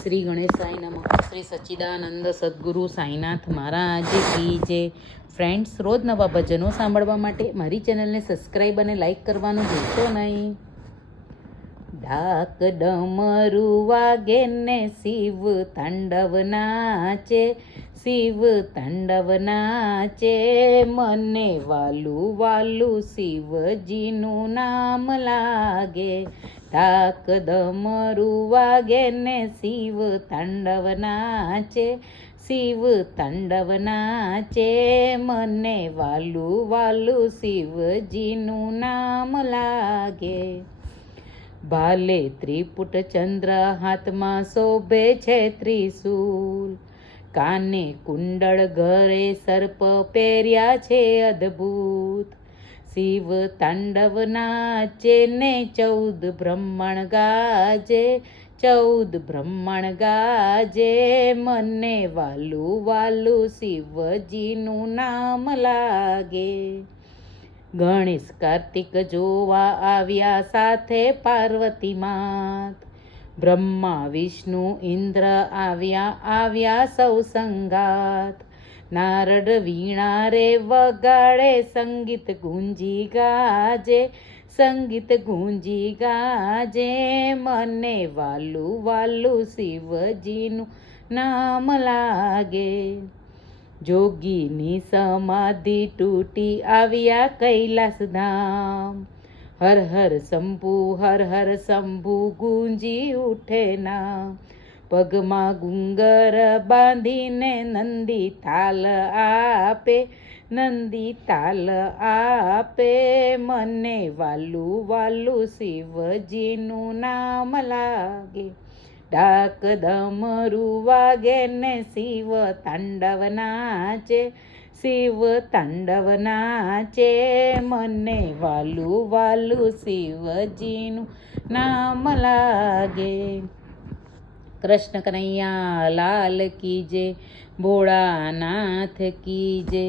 શ્રી ગણેશાય નમઃ. શ્રી સચ્ચિદાનંદ સદગુરુ સાંઈનાથ મહારાજ કી જય. ફ્રેન્ડ્સ, રોજ નવા ભજનો સાંભળવા માટે મારી ચેનલને સબસ્ક્રાઈબ અને લાઈક કરવાનું ભૂલશો નહીં. ડાક ડમરું વાગે ને શિવ તાંડવ નાચે, શિવ તાંડવ નાચે, મને વાલું વાલું શિવજીનું નામ લાગે. ડાક ડમરું વાગે ને શિવ તાંડવ નાચે, શિવ તાંડવ નાચે, મને વાલું વાલું શિવજીનું નામ લાગે. ભાલે ત્રિપુટ ચંદ્ર, હાથમાં શોભે છે ત્રિશૂલ, કાને કુંડળ, ઘરે સર્પ પહેર્યા છે અદ્ભુત. શિવ તાંડવ નાચે ને 14 બ્રહ્મણ ગાજે, 14 બ્રહ્મણ ગાજે, મને વાલું વાલું શિવજીનું નામ લાગે. ગણેશ કાર્તિક જોવા આવ્યા સાથે પાર્વતી માત, બ્રહ્મા વિષ્ણુ ઇન્દ્ર આવ્યા સૌ સંગાત. નારદ વીણા રે વગાડે, સંગીત ગુંજી ગાજે, સંગીત ગુંજી ગાજે, મને વાલું વાલું શિવજીનું નામ લાગે. જોગીની સમાધિ તૂટી આવ્યા કૈલાસ ધામ, હર હર શંભુ, હર હર શંભુ ગુંજી ઉઠે નામ. પગમાં ગુંગર બાંધીને નંદી તાલ આપે, નંદી તાલ આપે, મને વાલું વાલું શિવજીનું નામ લાગે. ડાક ડમરું વાગે ને શિવ તાંડવ નાચે, શિવ તાંડવ નાચે, મને વાલું વાલું શિવજીનું નામ લાગે. કૃષ્ણ કનૈયા લાલ કી જય, ભોળાનાથ કી જય.